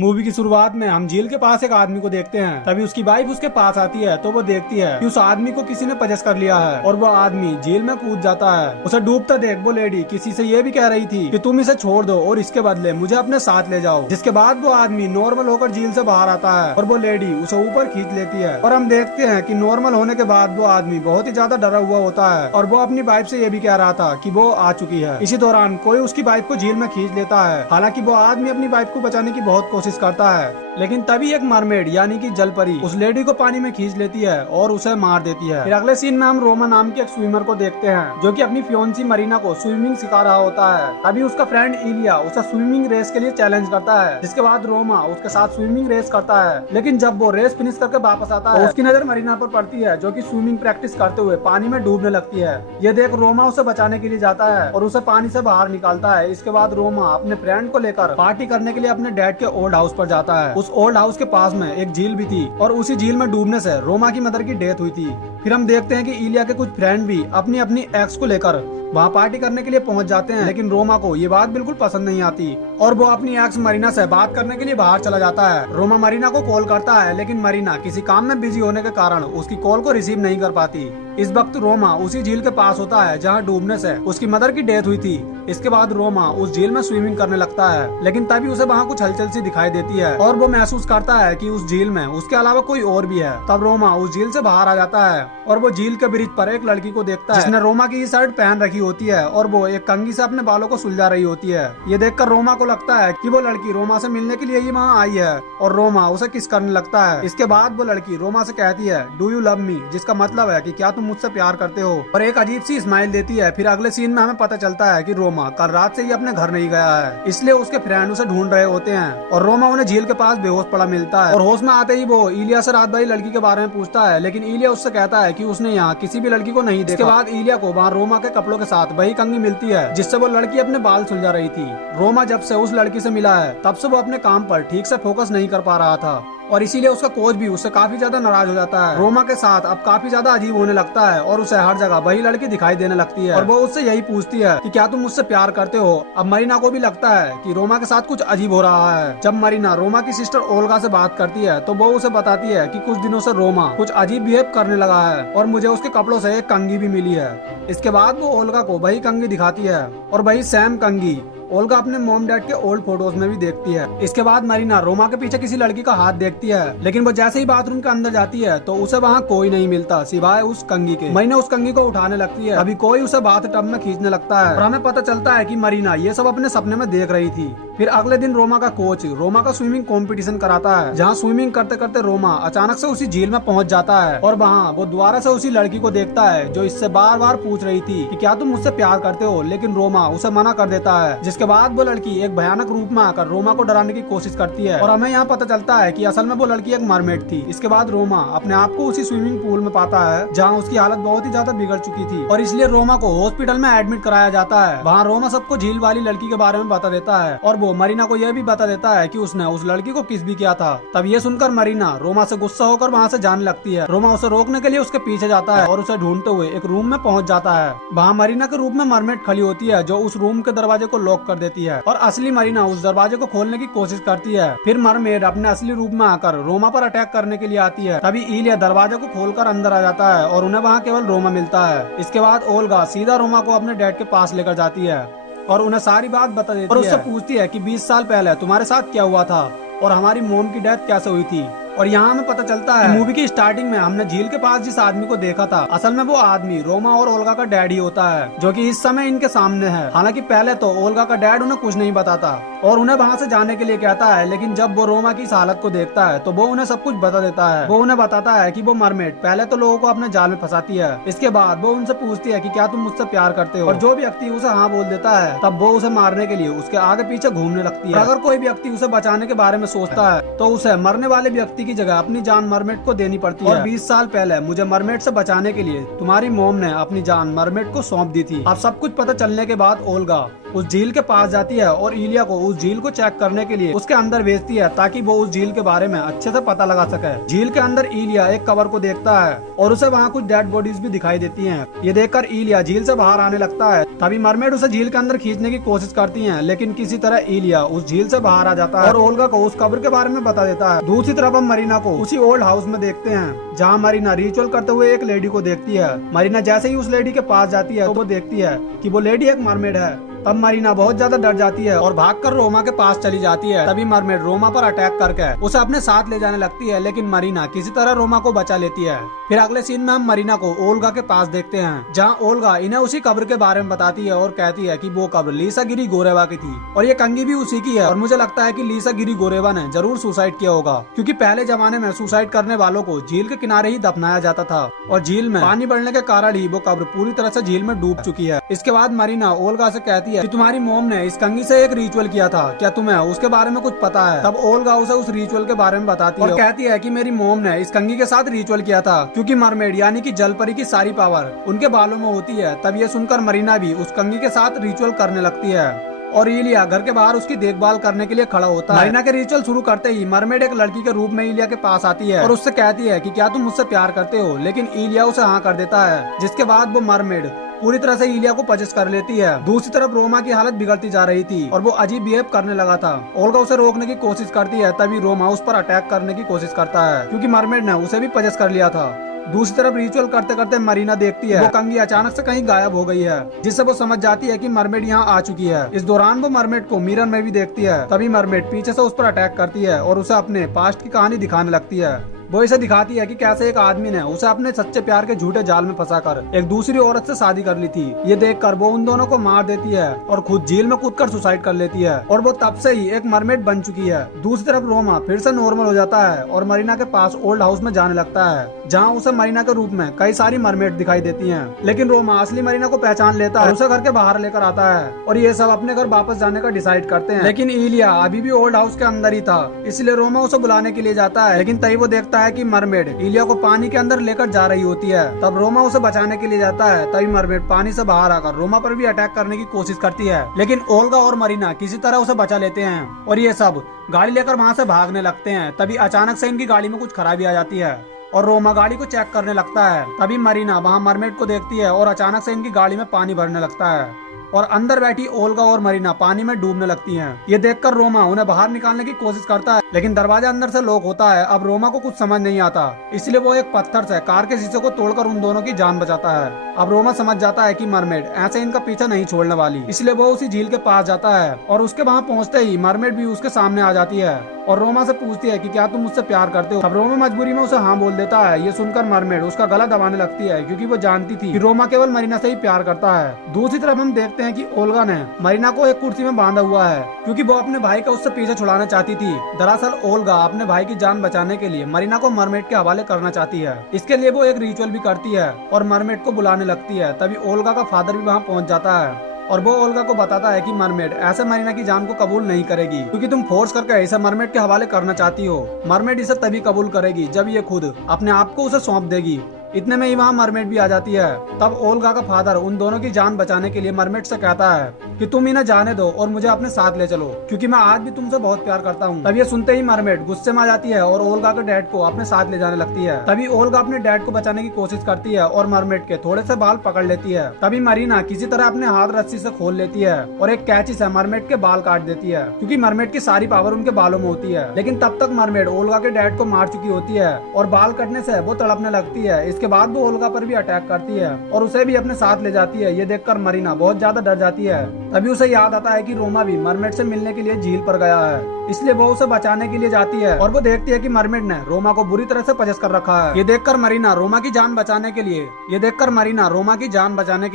Movie की शुरुआत में हम झील के पास एक आदमी को देखते हैं। तभी उसकी वाइफ उसके पास आती है तो वो देखती है कि उस आदमी को किसी ने पजस कर लिया है और वो आदमी झील में कूद जाता है। उसे डूबता देख वो लेडी किसी से ये भी कह रही थी कि तुम इसे छोड़ दो और इसके बदले मुझे अपने साथ ले जाओ। जिसके बाद वो आदमी नॉर्मल होकर झील से बाहर आता है और वो लेडी उसे ऊपर खींच लेती है। और हम देखते हैं कि नॉर्मल होने के बाद वो आदमी बहुत ही ज्यादा डरा हुआ होता है और वो अपनी वाइफ से ये भी कह रहा था कि वो आ चुकी है। इसी दौरान कोई उसकी वाइफ को झील में खींच लेता है। हालांकि वो आदमी अपनी वाइफ को बचाने की बहुत कोशिश करता है, लेकिन तभी एक मरमेड यानी कि जलपरी उस लेडी को पानी में खींच लेती है और उसे मार देती है। फिर अगले सीन में हम रोमा नाम के एक स्विमर को देखते हैं जो कि अपनी फियोन्सी मरीना को स्विमिंग सिखा रहा होता है। तभी उसका फ्रेंड इलिया उसे स्विमिंग रेस के लिए चैलेंज करता है, जिसके बाद रोमा उसके साथ स्विमिंग रेस करता है। लेकिन जब वो रेस फिनिश करके वापस आता है तो उसकी नजर मरीना पर पड़ती है जो कि स्विमिंग प्रैक्टिस करते हुए पानी में डूबने लगती है। ये देख रोमा उसे बचाने के लिए जाता है और उसे पानी से बाहर निकालता है। इसके बाद रोमा अपने फ्रेंड को लेकर पार्टी करने के लिए अपने डैड के ओल्ड हाउस पर जाता है। उस ओल्ड हाउस के पास में एक झील भी थी और उसी झील में डूबने से रोमा की मदर की डेथ हुई थी। फिर हम देखते हैं कि इलिया के कुछ फ्रेंड भी अपनी अपनी एक्स को लेकर वहाँ पार्टी करने के लिए पहुँच जाते हैं, लेकिन रोमा को ये बात बिल्कुल पसंद नहीं आती और वो अपनी एक्स मरीना से बात करने के लिए बाहर चला जाता है। रोमा मरीना को कॉल करता है, लेकिन मरीना किसी काम में बिजी होने के कारण उसकी कॉल को रिसीव नहीं कर पाती। इस वक्त रोमा उसी झील के पास होता है जहाँ डूबने से उसकी मदर की डेथ हुई थी। इसके बाद रोमा उस झील में स्विमिंग करने लगता है, लेकिन तभी उसे वहाँ कुछ हलचल सी दिखाई देती है और वो महसूस करता है कि उस झील में उसके अलावा कोई और भी है। तब रोमा उस झील से बाहर आ जाता है और वो झील के ब्रिज पर एक लड़की को देखता है जिसने रोमा की शर्ट पहन रखी होती है और वो एक कंघी से अपने बालों को सुलझा रही होती है। ये देखकर रोमा को लगता है कि वो लड़की रोमा से मिलने के लिए ही वहाँ आई है और रोमा उसे किस करने लगता है। इसके बाद वो लड़की रोमा से कहती है डू यू लव मी, जिसका मतलब है कि क्या तुम मुझसे प्यार करते हो, और एक अजीब सी स्माइल देती है। फिर अगले सीन में हमें पता चलता है कि रोमा कल रात से ही अपने घर नहीं गया है, इसलिए उसके फ्रेंड उसे ढूंढ रहे होते हैं और रोमा उन्हें झील के पास बेहोश पड़ा मिलता है। और होश में आते ही वो इलिया से रात भर लड़की के बारे में पूछता है, लेकिन इलिया उससे कहता है कि उसने यहाँ किसी भी लड़की को नहीं देखा। इसके बाद इलिया को वहाँ रोमा के कपड़ों के साथ वही कंघी मिलती है जिससे वो लड़की अपने बाल सुलझा रही थी। रोमा जब से उस लड़की से मिला है तब से वो अपने काम पर ठीक से फोकस नहीं कर पा रहा था और इसीलिए उसका कोच भी उससे काफी ज्यादा नाराज हो जाता है। रोमा के साथ अब काफी ज्यादा अजीब होने लगता है और उसे हर जगह वही लड़की दिखाई देने लगती है और वो उससे यही पूछती है कि क्या तुम मुझसे प्यार करते हो। अब मरीना को भी लगता है कि रोमा के साथ कुछ अजीब हो रहा है। जब मरीना रोमा की सिस्टर ओल्गा से बात करती है तो वो उसे बताती है कि कुछ दिनों से रोमा कुछ अजीब बिहेव करने लगा है और मुझे उसके कपड़ों से एक कंघी भी मिली है। इसके बाद वो ओल्गा को वही कंघी दिखाती है और वही सेम कंघी ओल्गा अपने मॉम डैड के ओल्ड फोटोज में भी देखती है। इसके बाद मरीना रोमा के पीछे किसी लड़की का हाथ देखती है, लेकिन वो जैसे ही बाथरूम के अंदर जाती है तो उसे वहाँ कोई नहीं मिलता सिवाय उस कंघी के। मरीना उस कंघी को उठाने लगती है, अभी कोई उसे बाथ टब में खींचने लगता है और हमें पता चलता है कि मरीना ये सब अपने सपने में देख रही थी। फिर अगले दिन रोमा का कोच रोमा का स्विमिंग कंपटीशन कराता है, जहाँ स्विमिंग करते करते रोमा अचानक से उसी झील में पहुंच जाता है और वहाँ वो दोबारा से उसी लड़की को देखता है जो इससे बार बार पूछ रही थी कि क्या तुम मुझसे प्यार करते हो, लेकिन रोमा उसे मना कर देता है। जिसके बाद वो लड़की एक भयानक रूप में आकर रोमा को डराने की कोशिश करती है और हमें यहाँ पता चलता है कि असल में वो लड़की एक मरमेड थी। इसके बाद रोमा अपने आप को उसी स्विमिंग पूल में पाता है जहाँ उसकी हालत बहुत ही ज्यादा बिगड़ चुकी थी और इसलिए रोमा को हॉस्पिटल में एडमिट कराया जाता है। वहाँ रोमा सबको झील वाली लड़की के बारे में बता देता है और वो मरीना को यह भी बता देता है कि उसने उस लड़की को किस भी किया था। तब ये सुनकर मरीना रोमा से गुस्सा होकर वहाँ से जाने लगती है। रोमा उसे रोकने के लिए उसके पीछे जाता है और उसे ढूंढते हुए एक रूम में पहुँच जाता है। वहाँ मरीना के रूम में मरमेड खड़ी होती है जो उस रूम के दरवाजे को लॉक कर देती है और असली मरीना उस दरवाजे को खोलने की कोशिश करती है। फिर मरमेड अपने असली रूप में आकर रोमा पर अटैक करने के लिए आती है। तभी इलिया दरवाजे को खोलकर अंदर आ जाता है और उन्हें वहाँ केवल रोमा मिलता है। इसके बाद ओल्गा सीधा रोमा को अपने डैड के पास लेकर जाती है और उन्हें सारी बात बता देती है और उससे पूछती है कि 20 साल पहले तुम्हारे साथ क्या हुआ था और हमारी मोम की डेथ कैसे हुई थी। और यहाँ हमें पता चलता है मूवी की स्टार्टिंग में हमने झील के पास जिस आदमी को देखा था असल में वो आदमी रोमा और ओल्गा का डैड ही होता है जो कि इस समय इनके सामने है। हालांकि पहले तो ओल्गा का डैड उन्हें कुछ नहीं बताता और उन्हें वहाँ से जाने के लिए कहता है, लेकिन जब वो रोमा की इस हालत को देखता है तो वो उन्हें सब कुछ बता देता है। वो उन्हें बताता है कि वो मरमेड पहले तो लोगों को अपने जाल में फंसाती है, इसके बाद वो उनसे पूछती है कि क्या तुम मुझसे प्यार करते हो और जो भी व्यक्ति उसे हाँ बोल देता है तब वो उसे मारने के लिए उसके आगे पीछे घूमने लगती है। अगर कोई व्यक्ति उसे बचाने के बारे में सोचता है तो उसे मरने वाले व्यक्ति की जगह अपनी जान मरमेड को देनी पड़ती है। और 20 साल पहले मुझे मरमेड से बचाने के लिए तुम्हारी मोम ने अपनी जान मरमेड को सौंप दी थी। अब सब कुछ पता चलने के बाद ओल्गा उस झील के पास जाती है और इलिया को उस झील को चेक करने के लिए उसके अंदर भेजती है ताकि वो उस झील के बारे में अच्छे से पता लगा सके। झील के अंदर इलिया एक कबर को देखता है और उसे वहाँ कुछ डेड बॉडीज भी दिखाई देती हैं। ये देखकर इलिया झील से बाहर आने लगता है। तभी मरमेड उसे झील के अंदर खींचने की कोशिश करती है, लेकिन किसी तरह इलिया उस झील से बाहर आ जाता है और ओल्गा को उस कब्र के बारे में बता देता है। दूसरी तरफ हम मरीना को उसी ओल्ड हाउस में देखते हैं जहाँ मरीना रिचुअल करते हुए एक लेडी को देखती है। मरीना जैसे ही उस लेडी के पास जाती है तो वो देखती है कि वो लेडी एक मरमेड है। तब मरीना बहुत ज्यादा डर जाती है और भागकर रोमा के पास चली जाती है। तभी मरमेड रोमा पर अटैक करके उसे अपने साथ ले जाने लगती है, लेकिन मरीना किसी तरह रोमा को बचा लेती है। फिर अगले सीन में हम मरीना को ओल्गा के पास देखते हैं जहाँ ओल्गा इन्हें उसी कब्र के बारे में बताती है और कहती है कि वो कब्र लीसा गिरी गोरेवा की थी और ये कंगी भी उसी की है। और मुझे लगता है कि लीसा गिरी गोरेवा ने जरूर सुसाइड किया होगा, क्योंकि पहले जमाने में सुसाइड करने वालों को झील के किनारे ही दफनाया जाता था और झील में पानी बढ़ने के कारण ही वो कब्र पूरी तरह से झील में डूब चुकी है। इसके बाद मरीना ओल्गा से कहती है कि तुम्हारी मोम ने इस कंगी से एक रिचुअल किया था, क्या तुम्हें उसके बारे में कुछ पता है? तब ओल्गा उसे उस रिचुअल के बारे में बताती है और कहती है कि मेरी मोम ने इस कंगी के साथ रिचुअल किया था, क्योंकि मरमेड यानी कि जलपरी की सारी पावर उनके बालों में होती है। तब ये सुनकर मरीना भी उस कंगी के साथ रिचुअल करने लगती है और इलिया घर के बाहर उसकी देखभाल करने के लिए खड़ा होता है। मरीना के रिचुअल शुरू करते ही मरमेड एक लड़की के रूप में इलिया के पास आती है और उससे कहती है कि क्या तुम मुझसे प्यार करते हो, लेकिन इलिया उसे हाँ कर देता है, जिसके बाद वो मरमेड पूरी तरह से इलिया को पजेस कर लेती है। दूसरी तरफ रोमा की हालत बिगड़ती जा रही थी और वो अजीब बिहेव करने लगा था। ओल्गा उसे रोकने की कोशिश करती है, तभी रोमा उस पर अटैक करने की कोशिश करता है, क्योंकि मरमेड ने उसे भी पजेस कर लिया था। दूसरी तरफ रिचुअल करते करते मरीना देखती है वो कंगी अचानक से कहीं गायब हो गई है, जिससे वो समझ जाती है कि मरमेड यहाँ आ चुकी है। इस दौरान वो मरमेड को मिरर में भी देखती है। तभी मरमेड पीछे से उस पर अटैक करती है और उसे अपने पास्ट की कहानी दिखाने लगती है। वो इसे दिखाती है कि कैसे एक आदमी ने उसे अपने सच्चे प्यार के झूठे जाल में फंसाकर एक दूसरी औरत से शादी कर ली थी। ये देखकर वो उन दोनों को मार देती है और खुद झील में कूदकर सुसाइड कर लेती है और वो तब से ही एक मरमेड बन चुकी है। दूसरी तरफ रोमा फिर से नॉर्मल हो जाता है और मरीना के पास ओल्ड हाउस में जाने लगता है, जहाँ उसे मरीना के रूप में कई सारी मरमेड दिखाई देती है। लेकिन रोमा असली मरीना को पहचान लेता है, उसे घर के बाहर लेकर आता है और ये सब अपने घर वापस जाने का डिसाइड करते हैं। लेकिन इलिया अभी भी ओल्ड हाउस के अंदर ही था, इसलिए रोमा उसे बुलाने के लिए जाता है। लेकिन तभी वो देखता है कि मरमेड इलिया को पानी के अंदर लेकर जा रही होती है। तब रोमा उसे बचाने के लिए जाता है। तभी मरमेड पानी से बाहर आकर रोमा पर भी अटैक करने की कोशिश करती है, लेकिन ओल्गा और मरीना किसी तरह उसे बचा लेते हैं और ये सब गाड़ी लेकर वहाँ से भागने लगते हैं। तभी अचानक से इनकी गाड़ी में कुछ खराबी आ जाती है और रोमा गाड़ी को चेक करने लगता है। तभी मरीना वहाँ मरमेड को देखती है और अचानक से इनकी गाड़ी में पानी भरने लगता है और अंदर बैठी ओल्गा और मरीना पानी में डूबने लगती हैं। ये देखकर रोमा उन्हें बाहर निकालने की कोशिश करता है, लेकिन दरवाजा अंदर से लॉक होता है। अब रोमा को कुछ समझ नहीं आता, इसलिए वो एक पत्थर से कार के शीशे को तोड़कर उन दोनों की जान बचाता है। अब रोमा समझ जाता है कि मरमेड ऐसे इनका पीछा नहीं छोड़ने वाली, इसलिए वो उसी झील के पास जाता है और उसके वहाँ पहुँचते ही मरमेड भी उसके सामने आ जाती है और रोमा से पूछती है कि क्या तुम मुझसे प्यार करते हो। अब रोमा मजबूरी में उसे हाँ बोल देता है। ये सुनकर मरमेड उसका गला दबाने लगती है, क्योंकि वो जानती थी कि रोमा केवल मरीना से ही प्यार करता है। दूसरी तरफ हम देखते हैं कि ओल्गा ने मरीना को एक कुर्सी में बांधा हुआ है, क्योंकि वो अपने भाई का उससे पीछे छुड़ाना चाहती थी। दरअसल ओल्गा अपने भाई की जान बचाने के लिए मरीना को मरमेड के हवाले करना चाहती है। इसके लिए वो एक रिचुअल भी करती है और मरमेड को बुलाने लगती है। तभी ओल्गा का फादर भी वहाँ पहुँच जाता है और वो ओल्गा को बताता है कि मरमेड ऐसे मरीना की जान को कबूल नहीं करेगी, क्योंकि तुम फोर्स करके इसे मरमेड के हवाले करना चाहती हो। मरमेड इसे तभी कबूल करेगी जब ये खुद अपने आप को उसे सौंप देगी। इतने में ही वहाँ मरमेड भी आ जाती है। तब ओल्गा का फादर उन दोनों की जान बचाने के लिए मरमेड से कहता है कि तुम इन्हें जाने दो और मुझे अपने साथ ले चलो, क्योंकि मैं आज भी तुमसे बहुत प्यार करता हूँ। तब ये सुनते ही मरमेड गुस्से में आ जाती है और ओल्गा के डैड को अपने साथ ले जाने लगती है। तभी ओल्गा अपने डैड को बचाने की कोशिश करती है और मरमेड के थोड़े से बाल पकड़ लेती है। तभी मरीना किसी तरह अपने हाथ रस्सी से खोल लेती है और एक कैंची से मरमेड के बाल काट देती है, क्योंकि मरमेड की सारी पावर उनके बालों में होती है। लेकिन तब तक मरमेड ओल्गा के डैड को मार चुकी होती है और बाल कटने से वो तड़पने लगती है। इसके बाद वो ओल्गा भी अटैक करती है और उसे भी अपने साथ ले जाती है। ये देखकर मरीना बहुत ज्यादा डर जाती है। तभी उसे याद आता है कि रोमा भी मरमेड से मिलने के लिए झील पर गया है, इसलिए वो उसे बचाने के लिए जाती है और वो देखती है कि मरमेड ने रोमा को बुरी तरह से पजेस कर रखा है। ये देखकर मरीना रोमा की जान बचाने के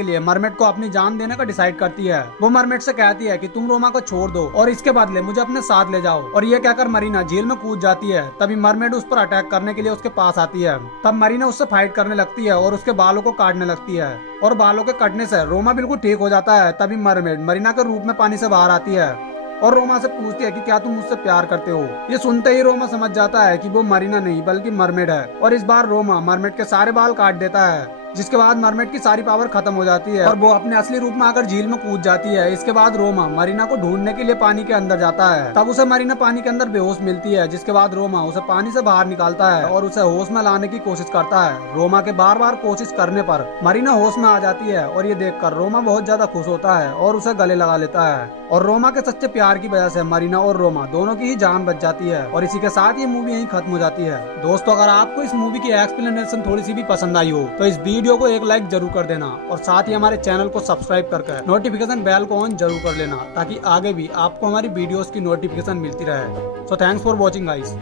लिए मरमेड को अपनी जान देने का डिसाइड करती है। वो मरमेड से कहती है कि तुम रोमा को छोड़ दो और इसके बदले मुझे अपने साथ ले जाओ, और ये कहकर मरीना झील में कूद जाती है। तभी मरमेड उस पर अटैक करने के लिए उसके पास आती है। तब मरीना उससे फाइट करने लगती है और उसके बालों को काटने लगती है और बालों के कटने से रोमा बिल्कुल ठीक हो जाता है। तभी मरमेड मरीना के रूप में पानी से बाहर आती है और रोमा से पूछती है कि क्या तुम मुझसे प्यार करते हो। ये सुनते ही रोमा समझ जाता है कि वो मरीना नहीं बल्कि मरमेड है और इस बार रोमा मरमेड के सारे बाल काट देता है जिसके बाद मरमेड की सारी पावर खत्म हो जाती है और वो अपने असली रूप में आकर झील में कूद जाती है। इसके बाद रोमा मरीना को ढूंढने के लिए पानी के अंदर जाता है। तब उसे मरीना पानी के अंदर बेहोश मिलती है, जिसके बाद रोमा उसे पानी से बाहर निकालता है और उसे होश में लाने की कोशिश करता है। रोमा के बार बार कोशिश करने पर मरीना होश में आ जाती है और ये देखकर रोमा बहुत ज्यादा खुश होता है और उसे गले लगा लेता है। और रोमा के सच्चे प्यार की वजह से मरीना और रोमा दोनों की ही जान बच जाती है और इसी के साथ ये मूवी यहीं खत्म हो जाती है। दोस्तों, अगर आपको इस मूवी की एक्सप्लेनेशन थोड़ी सी भी पसंद आई हो तो इस वीडियो को एक लाइक जरूर कर देना और साथ ही हमारे चैनल को सब्सक्राइब करके नोटिफिकेशन बेल को ऑन जरूर कर लेना ताकि आगे भी आपको हमारी वीडियोस की नोटिफिकेशन मिलती रहे। So thanks for watching guys.